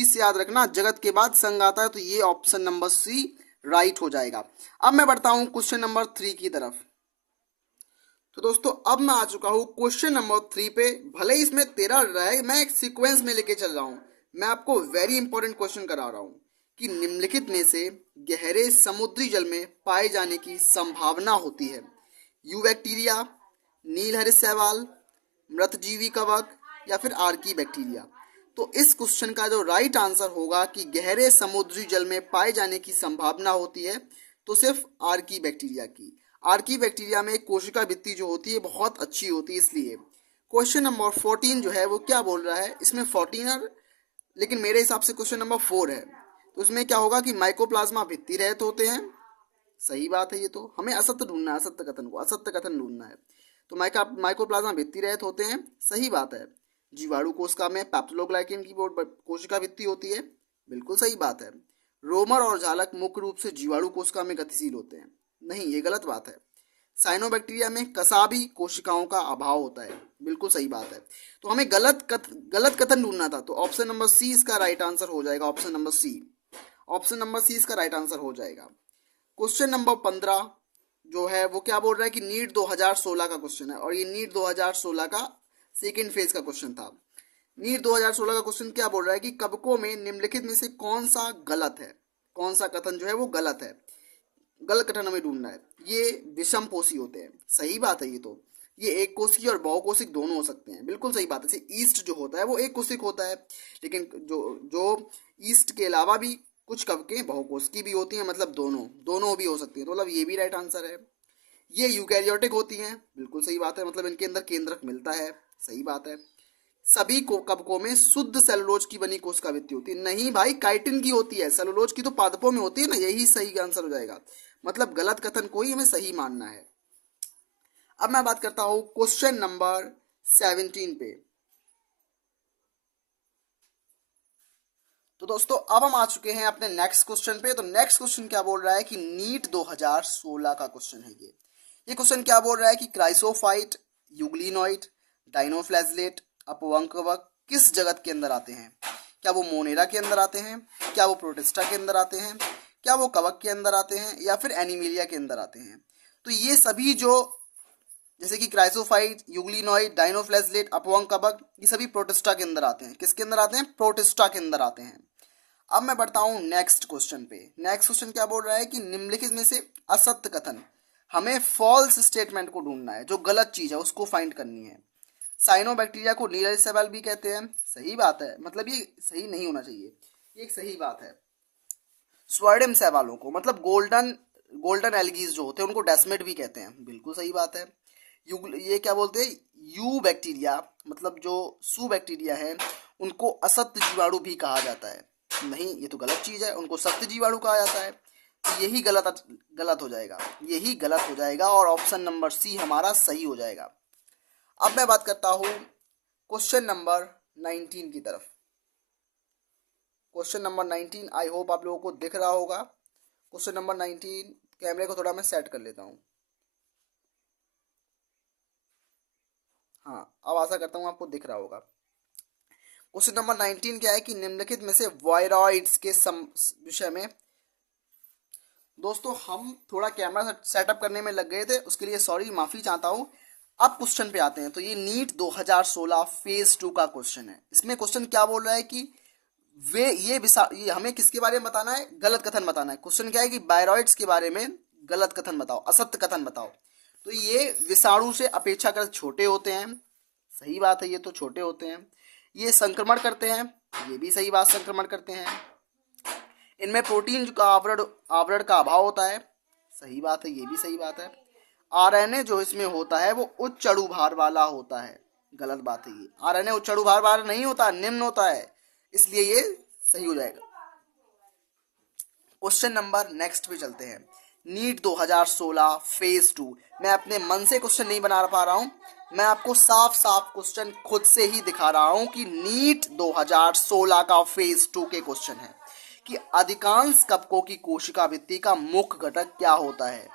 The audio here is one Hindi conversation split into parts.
इसे याद रखना, जगत के बाद संघ आता है, तो ये ऑप्शन नंबर सी राइट हो जाएगा। अब मैं बढ़ता हूं क्वेश्चन नंबर 3 की तरफ। तो दोस्तों अब मैं आ चुका हूँ क्वेश्चन नंबर 3 पे। भले ही इसमें 13 रहे, मैं एक सीक्वेंस में लेके चल रहा हूँ। मैं आपको वेरी इंपॉर्टेंट क्वेश्चन करा रहा हूँ कि निम्नलिखित में से गहरे समुद्री जल में पाए जाने की संभावना होती है। यू बैक्टीरिया, नीलहरित शैवाल, मृतजीवी कवक या फिर आर्की बैक्टीरिया। तो इस क्वेश्चन का जो राइट आंसर होगा कि गहरे समुद्री जल में पाए जाने की संभावना होती है, तो सिर्फ आर्की बैक्टीरिया की। आर्की बैक्टीरिया में कोशिका भित्ति जो होती है बहुत अच्छी होती है, इसलिए। क्वेश्चन नंबर 14 जो है वो क्या बोल रहा है, इसमें 14 लेकिन मेरे हिसाब से क्वेश्चन नंबर 4 है। तो उसमें क्या होगा कि माइकोप्लाज्मा भित्ति रहित होते हैं। सही बात है, ये तो हमें असत्य ढूंढना है, असत्य कथन को, असत्य कथन ढूंढना है। तो माइकोप्लाज्मा भित्ति रहित होते हैं, सही बात है। जीवाणु कोशिका में पैप्सिलोग्लाइकेन की कोशिका भित्ति होती है, बिल्कुल सही बात है। रोमर और झालक मुख्य रूप से जीवाणु कोशिका में गतिशील होते हैं, नहीं ये गलत बात है। साइनोबैक्टीरिया में कसाबी कोशिकाओं का अभाव होता है, बिल्कुल सही बात है। तो हमें गलत कथन ढूंढना था, तो ऑप्शन नंबर सी इसका राइट आंसर हो जाएगा। Option number C, option number C इसका राइट आंसर हो जाएगा। क्वेश्चन नंबर 15 जो है वो क्या बोल रहा है कि नीट 2016 का क्वेश्चन है, और ये नीट 2016 का सेकेंड फेज का क्वेश्चन था। नीट 2016 का क्वेश्चन क्या बोल रहा है कि कवकों में निम्नलिखित में से कौन सा गलत है, कौन सा कथन जो है वो गलत है। गलत कथन हमें ढूंढना है। ये विषम पोषी होते हैं, सही बात है। ये एक कोशिकीय और बहुकोशिक दोनों हो सकते हैं, बिल्कुल सही बात है। जैसे ईस्ट जो होता है वो एक कोशिक होता है, लेकिन जो ईस्ट के अलावा भी कुछ कवकें बहुकोशिकी भी होती हैं, मतलब दोनों भी हो सकती हैं, तो मतलब ये भी राइट आंसर है। ये यूकैरियोटिक होती हैं, बिल्कुल सही बात है, मतलब इनके अंदर केंद्रक मिलता है, सही बात है। सभी कवकों में शुद्ध सेलुलोज की बनी कोशिका भित्ति होती है, नहीं भाई काइटिन की होती है, सेलुलोज की तो पादपों में होती है ना, यही सही आंसर हो जाएगा। मतलब गलत कथन को ही हमें सही मानना है। अब मैं बात करता हूं क्वेश्चन नंबर 17 पे। तो दोस्तों अब हम आ चुके हैं अपने नेक्स्ट क्वेश्चन पे। तो नेक्स्ट क्वेश्चन क्या बोल रहा है कि नीट 2016 का क्वेश्चन है ये क्वेश्चन क्या बोल रहा है कि क्राइसोफाइट, यूग्लिनॉइड, डाइनोफ्लैजलेट, अपवंकवक किस जगत के अंदर आते हैं। क्या वो मोनेरा के अंदर आते हैं, क्या वो प्रोटिस्टा के अंदर आते हैं, क्या वो कवक के अंदर आते हैं, या फिर एनिमिलिया के अंदर आते हैं। तो ये सभी जो जैसे कि क्राइसोफाइट, यूग्लिनॉइड, डाइनोफ्लैजलेट, अपवंकवक, ये सभी प्रोटिस्टा के अंदर आते हैं। किसके अंदर आते हैं, प्रोटिस्टा के अंदर आते हैं। अब मैं बढ़ता हूं नेक्स्ट क्वेश्चन पे। नेक्स्ट क्वेश्चन क्या बोल रहा है कि निम्नलिखित में से असत्य कथन, हमें फॉल्स स्टेटमेंट को ढूंढना है, जो गलत चीज है उसको फाइंड करनी है। साइनोबैक्टीरिया को नीलहरित शैवाल भी कहते हैं, सही बात है, मतलब ये सही नहीं होना चाहिए, ये एक सही बात है। स्वर्णिम शैवालों को मतलब गोल्डन एल्गीज जो होते हैं उनको डेस्मिड भी कहते हैं, बिल्कुल सही बात है। ये क्या बोलते हैं, यू बैक्टीरिया मतलब जो सू बैक्टीरिया है उनको असत्य जीवाणु भी कहा जाता है, नहीं ये तो गलत चीज है, उनको सत्य जीवाणु कहा जाता है। तो यही गलत हो जाएगा, यही गलत हो जाएगा, और ऑप्शन नंबर सी हमारा सही हो जाएगा। अब मैं बात करता हूं क्वेश्चन नंबर 19 की तरफ। क्वेश्चन नंबर 19 आई होप आप लोगों को दिख रहा होगा। क्वेश्चन नंबर 19, कैमरे को थोड़ा मैं सेट कर लेता हूं। हाँ अब आशा करता हूं आपको दिख रहा होगा। क्वेश्चन नंबर 19 क्या है कि निम्नलिखित में से वायरॉइड्स के विषय में। दोस्तों हम थोड़ा कैमरा सेटअप करने में लग गए थे, उसके लिए सॉरी, माफी चाहता हूं। अब क्वेश्चन पे आते हैं। तो ये नीट 2016 फेज 2 का क्वेश्चन है। इसमें क्वेश्चन क्या बोल रहा है कि ये हमें किसके बारे में बताना है, गलत कथन बताना है। क्वेश्चन क्या है कि वायरॉइड्स के बारे में गलत कथन बताओ, असत्य कथन बताओ। तो ये विषाणु से अपेक्षाकृत छोटे होते हैं, सही बात है, ये तो छोटे होते हैं। ये संक्रमण करते हैं, ये भी सही बात, संक्रमण करते हैं। इनमें प्रोटीन का आवरण का अभाव होता है, सही बात है, ये भी सही बात है। आरएनए जो इसमें होता है वो उच्च अणु भार वाला होता है, गलत बात है। ये आरएनए उच्च अणु भार वाला नहीं होता, निम्न होता है, इसलिए ये सही हो जाएगा। क्वेश्चन नंबर नेक्स्ट पे चलते हैं। NEET 2016 phase 2। मैं अपने मन से क्वेश्चन नहीं बना पा रहा हूं, मैं आपको साफ साफ क्वेश्चन खुद से ही दिखा रहा हूं कि नीट 2016 का फेज 2 के क्वेश्चन है कि अधिकांश कवकों की कोशिका भित्ति का मुख्य घटक क्या होता है।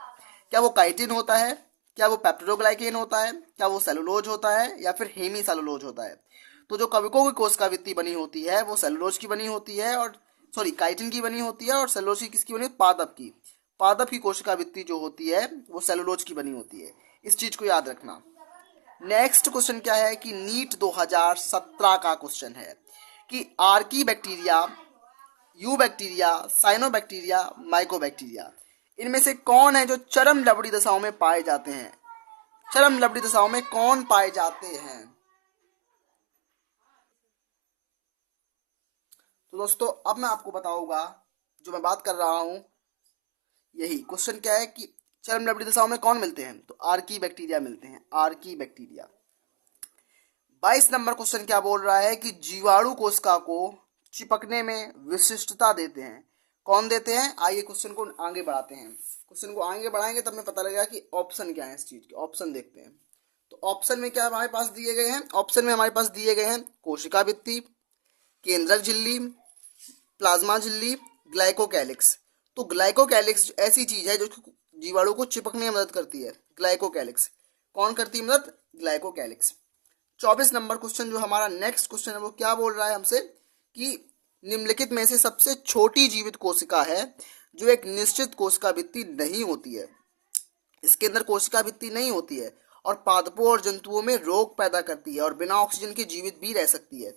क्या वो काइटिन होता है, क्या वो पेप्टिडोग्लाइकेन होता है, क्या वो सेलुलोज होता है, या फिर हेमी सेलुलोज होता है। तो जो कवकों की कोशिकाभित्ति बनी होती है वो सेलुलोज की बनी होती है, और सॉरी काइटिन की बनी होती है, और सेलुलोज की किसकी बनी होती है? पादप की। पादप की कोशिकाभित्ति जो होती है वो सेलुलोज की बनी होती है। इस चीज को याद रखना। नेक्स्ट क्वेश्चन क्या है कि नीट 2017 का क्वेश्चन है कि Archie bacteria, you bacteria, cyanobacteria, mycobacteria, इनमें से कौन है जो चरम लवड़ी दशाओं में पाए जाते हैं? चरम लवड़ी दशाओं में कौन पाए जाते हैं? तो दोस्तों अब मैं आपको बताऊंगा, जो मैं बात कर रहा हूं यही क्वेश्चन क्या है कि चरम लवड़ी दशाओं में कौन मिलते हैं? तो आर्की बैक्टीरिया मिलते हैं, आर्की बैक्टीरिया। 22 नंबर क्वेश्चन क्या बोल रहा है कि जीवाणु कोशिका को चिपकने में विशिष्टता देते हैं। कौन देते हैं? आइए क्वेश्चन को आगे बढ़ाते हैं। क्वेश्चन को आगे बढ़ाएंगे तब हमें पता लगेगा कि ऑप्शन क्या है इस चीज के। ऑप्शन देखते हैं। तो ऑप्शन में क्या हमारे पास दिए गए हैं? ऑप्शन में हमारे पास दिए गए हैं कोशिका भित्ति, केंद्रक झिल्ली, प्लाज्मा झिल्ली, ग्लाइकोकैलिक्स। तो ग्लाइकोकैलिक्स ऐसी चीज है जो जीवाणु को चिपकने में मदद करती है। ग्लाइकोकैलिक्स कौन करती है मदद? ग्लाइकोकैलिक्स। 24 नंबर क्वेश्चन जो हमारा नेक्स्ट क्वेश्चन है वो क्या बोल रहा है हमसे कि निम्नलिखित में से सबसे छोटी जीवित कोशिका है जो एक निश्चित कोशिका भित्ति नहीं होती है। इसके अंदर कोशिका भित्ति नहीं होती है और पादपों और जंतुओं में रोग पैदा करती है और बिना ऑक्सीजन के जीवित भी रह सकती है।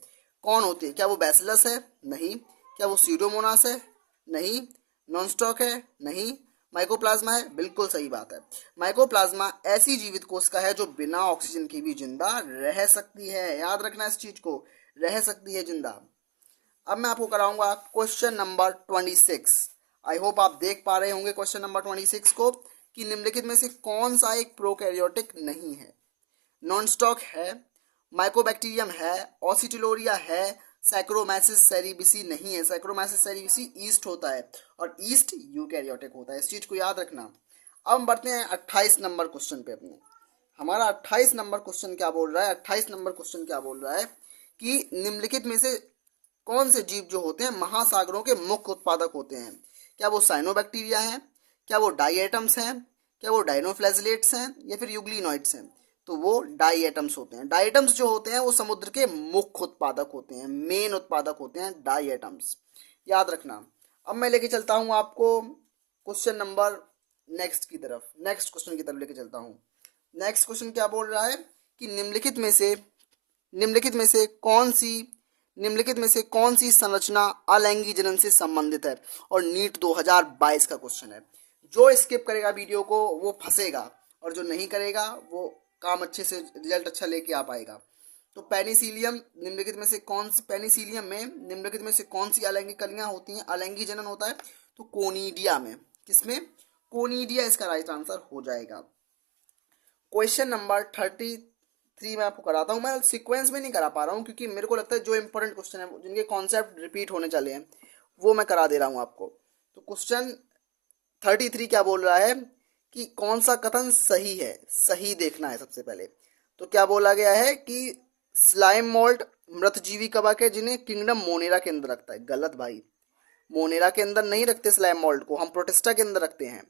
कौन होती है? क्या वो बैसिलस है? नहीं। क्या वो सीडोमोनास है? नहीं। नॉनस्टॉक है? नहीं। माइकोप्लाज्मा है? बिल्कुल सही बात है। माइकोप्लाज्मा ऐसी जीवित कोशिका है जो बिना ऑक्सीजन के भी जिंदा रह सकती है। याद रखना इस चीज को, रह सकती है जिंदा। अब मैं आपको कराऊंगा क्वेश्चन नंबर 26। आई होप आप देख पा रहे होंगे क्वेश्चन नंबर 26 को कि निम्नलिखित में से कौन सा एक प्रोकैरियोटिक नहीं है? नॉनस्टॉक है, माइकोबैक्टीरियम है, ऑसिटिलोरिया है, सैक्रोमैसिस सेरेबिसी नहीं है। सैक्रोमैसिस सेरेबिसी ईस्ट होता है और ईस्ट यूकैरियोटिक होता है। इस चीज को याद रखना। अब हम बढ़ते हैं 28 नंबर क्वेश्चन पे अपने। हमारा 28 नंबर क्वेश्चन क्या बोल रहा है? 28 नंबर क्वेश्चन क्या बोल रहा है कि निम्नलिखित में से कौन से जीव जो होते हैं महासागरों के मुख्य उत्पादक होते हैं? क्या वो साइनोबैक्टीरिया हैं? क्या वो डाईएटम्स हैं? क्या वो डाइनोफ्लैजिलेट्स हैं या फिर यूग्लिनॉइड्स हैं? तो वो डाईएटम्स होते हैं। डाईएटम्स जो होते हैं वो समुद्र के मुख्य उत्पादक होते हैं, मेन उत्पादक होते हैं डाईएटम्स। याद रखना। अब मैं लेके चलता हूँ आपको क्वेश्चन नंबर नेक्स्ट की तरफ, नेक्स्ट क्वेश्चन की तरफ लेके चलता हूँ। नेक्स्ट क्वेश्चन क्या बोल रहा है कि निम्नलिखित में से कौन सी संरचना अलैंगिक जनन से संबंधित है? और नीट 2022 का क्वेश्चन है। जो स्किप करेगा वीडियो को वो फंसेगा और जो नहीं करेगा वो काम अच्छे से, रिजल्ट अच्छा लेके आ पाएगा। तो पेनिसिलियम पेनिसिलियम में निम्नलिखित में से कौन सी अलैंगिक कलियां होती हैं? अलैंगिक जनन होता है तो कोनिडिया में। किसमें? कोनिडिया इसका राइट आंसर हो जाएगा। क्वेश्चन नंबर 33 मैं आपको कराता हूँ। मैं सीक्वेंस में नहीं करा पा रहा हूँ क्योंकि मेरे को लगता है जो इंपॉर्टेंट क्वेश्चन है जिनके कॉन्सेप्ट रिपीट होने चले हैं वो मैं करा दे रहा हूँ आपको। तो क्वेश्चन 33 क्या बोल रहा है कि कौन सा कथन सही है? सही देखना है सबसे पहले। तो क्या बोला गया है कि स्लाइम मोल्ड मृतजीवी कवक है जिन्हें किंगडम मोनेरा के अंदर रखता है। गलत भाई, मोनेरा के अंदर नहीं रखते स्लाइम मोल्ड को, हम प्रोटिस्टा के अंदर रखते हैं।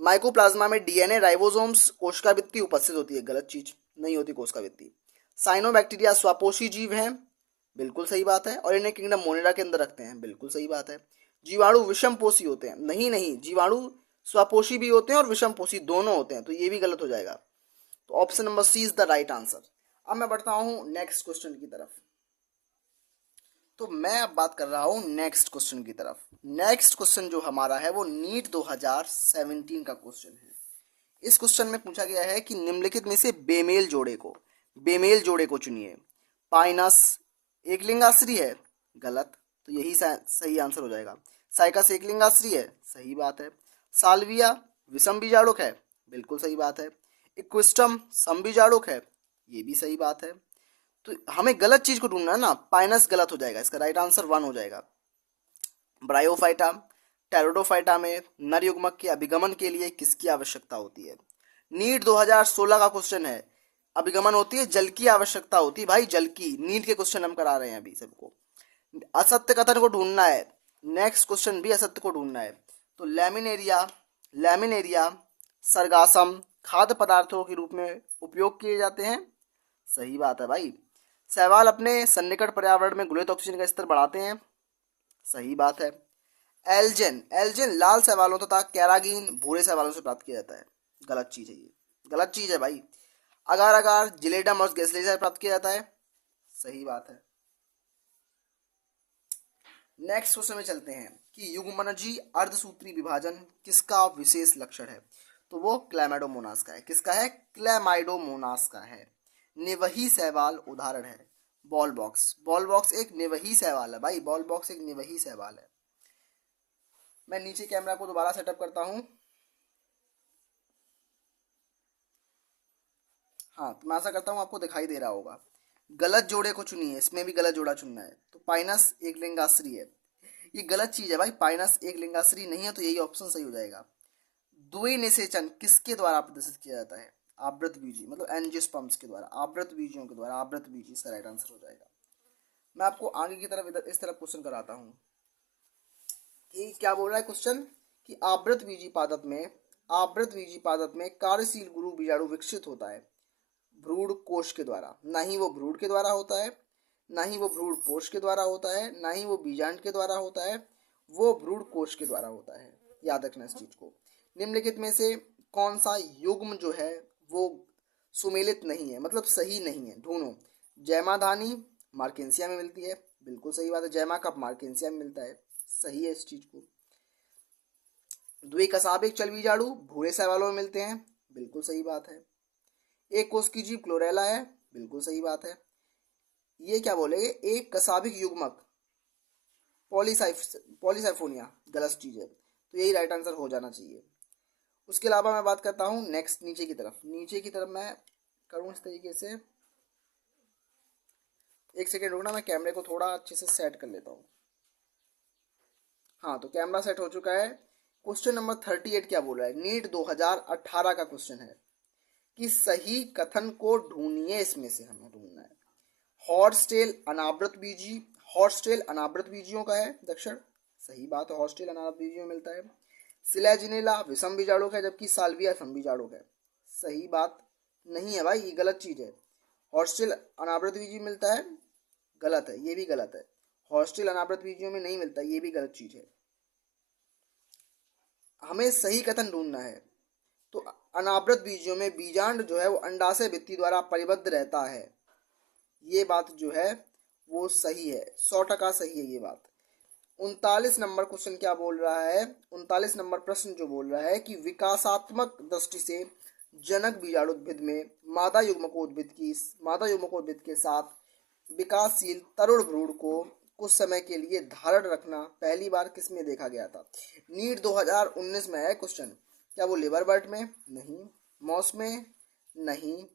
माइकोप्लाज्मा में डीएनए राइबोसोम्स कोशिकाभित्ति उपस्थित होती है। गलत चीज, नहीं होती कोशिकाभित्ति। साइनोबैक्टीरिया स्वापोषी जीव हैं। बिल्कुल सही बात है। और इन्हें किंगडम मोनेरा के अंदर रखते हैं। बिल्कुल सही बात है। जीवाणु विषमपोषी होते हैं। नहीं, जीवाणु स्वापोषी भी होते हैं और विषमपोषी दोनों होते हैं, तो ये भी गलत हो जाएगा। तो option number C is the right answer. अब मैं बढ़ता हूं नेक्स्ट क्वेश्चन की तरफ। तो मैं अब बात कर रहा हूं नेक्स्ट क्वेश्चन की तरफ। नेक्स्ट क्वेश्चन जो हमारा है वो नीट 2017 का क्वेश्चन है। इस क्वेश्चन में पूछा गया है कि निम्नलिखित में से बेमेल जोड़े को चुनिए। पाइनस एक लिंगाश्री है। गलत, तो यही सही आंसर हो जाएगा। साइकस एक लिंगाश्री है। सही बात है। साल्विया विषम बीजाणुक है। बिल्कुल सही बात है। इक्विस्टम समबीजाणुक है। ये भी सही बात है। तो हमें गलत चीज को ढूंढना है ना। पाइनस गलत हो जाएगा, इसका राइट आंसर 1 हो जाएगा। ब्रायोफाइटा टेरोडोफाइटा में नर युग्मक के अभिगमन के लिए किसकी आवश्यकता होती है? नीट 2016 का क्वेश्चन है। अभिगमन होती है, जल की आवश्यकता होती है भाई, जल की। नीट के क्वेश्चन हम करा रहे हैं अभी सबको। असत्य कथन को ढूंढना है। नेक्स्ट क्वेश्चन भी असत्य को ढूंढना है। तो लैमिनेरिया सरगासम खाद्य पदार्थों के रूप में उपयोग किए जाते हैं। सही बात है भाई। शैवाल अपने सन्निकट पर्यावरण में घुलित ऑक्सीजन का स्तर बढ़ाते हैं, सही बात है। एल्जेन, एल्जेन लाल शैवालों तथा कैरागीन भूरे शैवालों से प्राप्त किया जाता है, गलत चीज है ये, गलत चीज है भाई। अगार अगार जिलेडम और गैसलेजा से प्राप्त किया जाता है, सही बात है। नेक्स्ट क्वेश्चन में चलते हैं कि युग्मनजी अर्धसूत्री विभाजन किसका विशेष लक्षण है, तो वो क्लैमाइडोमोनास का है। किसका है? क्लैमाइडोमोनास का है। निवही शैवाल उदाहरण है बॉल बॉक्स, बॉल बॉक्स एक निवही शैवाल है भाई, बॉल बॉक्स एक निवही शैवाल है। मैं नीचे कैमरा को दोबारा सेटअप करता हूं। हाँ, तो मैं आशा करता हूँ आपको दिखाई दे रहा होगा। गलत जोड़े को चुनिए, इसमें भी गलत जोड़ा चुनना है। तो पाइनस एक लिंगाश्री है, ये गलत चीज है भाई, पाइनस एक लिंगाश्री नहीं है, तो यही ऑप्शन सही हो जाएगा। द्विनिषेचन किसके द्वारा प्रदर्शित किया जाता है? आवृत बीजी, मतलब एंजियोस्पर्म्स के द्वारा, आवृत बीजियों के द्वारा, आवृत बीजी इसका राइट आंसर हो जाएगा। मैं आपको आगे की तरफ इधर इस तरफ क्वेश्चन कराता हूँ कि क्या बोल रहा है क्वेश्चन कि आवृत बीजी पादप में, आवृत बीजी पादप में कार्यशील गुरु बीजाणु विकसित होता है भ्रूण कोश के द्वारा, ना ही वो भ्रूण के द्वारा होता है, ना ही वो भ्रूण कोश के द्वारा होता है, ना ही वो बीजांड के द्वारा होता है, वो भ्रूण कोश के द्वारा होता है। याद रखना इस चीज को। निम्नलिखित में से कौन सा युग्म जो है वो सुमेलित नहीं है, मतलब सही नहीं है, ढूंढो। जैमाधानी मार्केंसिया में मिलती है, बिल्कुल सही बात है। जैमा कब मार्केंसिया में मिलता है, सही है इस चीज को। द्विकशाभिक चल बीजाणु भूरे शैवालों में मिलते हैं, बिल्कुल सही बात है। एक कोष की जीव क्लोरेला है, बिल्कुल सही बात है। ये क्या बोलेंगे, एक कशाभिक युग्मक पॉलीसाइफोनिया, गलत चीज है, तो यही राइट आंसर हो जाना चाहिए। उसके अलावा मैं बात करता हूँ नेक्स्ट नीचे की तरफ, नीचे की तरफ मैं करूँ इस तरीके से। एक सेकेंड रुकना, मैं कैमरे को थोड़ा अच्छे से सेट कर लेता हूँ। हाँ, तो कैमरा सेट हो चुका है। क्वेश्चन नंबर 38 क्या बोल रहा है, नीट 2018 का क्वेश्चन है कि सही कथन को ढूंढिए, इसमें से हमें ढूंढना है। हॉर्सटेल अनावृत बीजी, हॉर्सटेल अनावृत बीजियों का है दक्षिण, सही बात है, हॉर्सटेल अनावृत बीजियों में मिलता है। सिलेजिनेला विषम बीजाणुक है, जबकि साल्विया समबीजाणुक है, सही बात नहीं है भाई, ये गलत चीज है। हॉर्सटेल अनावृत बीजी मिलता है, गलत है, ये भी गलत है। हॉर्सटेल अनावृत बीजियों में नहीं मिलता, ये भी गलत चीज है। हमें सही कथन ढूंढना है। तो अनावृत बीजियों में बीजांड जो है वो अंडाशय भित्ति द्वारा परिबद्ध रहता है, ये बात जो है वो सही है, 100% सही है ये बात। 39 नंबर क्वेश्चन क्या बोल रहा है, 39 नंबर प्रश्न जो बोल रहा है कि विकासात्मक दृष्टि से जनक बीजाणुद्भिद में मादा युग्मकोद्भिद के साथ विकासशील तरुण भ्रूण को कुछ समय के लिए धारण रखना पहली बार किसमें देखा गया था? नीट 2019 में है क्वेश्चन। क्या वो लिवरबर्ट में? नहीं। मॉस में? नहीं।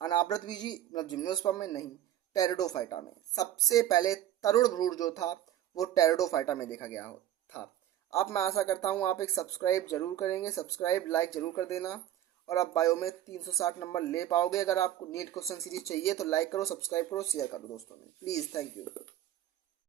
अनावृत बीजी मतलब जिम्नोस्पर्म में? नहीं। टेरिडोफाइटा में। सबसे पहले तरुण भ्रूण जो था वो टेरिडोफाइटा में देखा गया था। अब मैं आशा करता हूँ आप एक सब्सक्राइब जरूर करेंगे, सब्सक्राइब लाइक जरूर कर देना, और आप बायो में 360 नंबर ले पाओगे। अगर आपको नीट क्वेश्चन सीरीज चाहिए तो लाइक करो, सब्सक्राइब करो, शेयर करो दोस्तों में, प्लीज़। Thank you.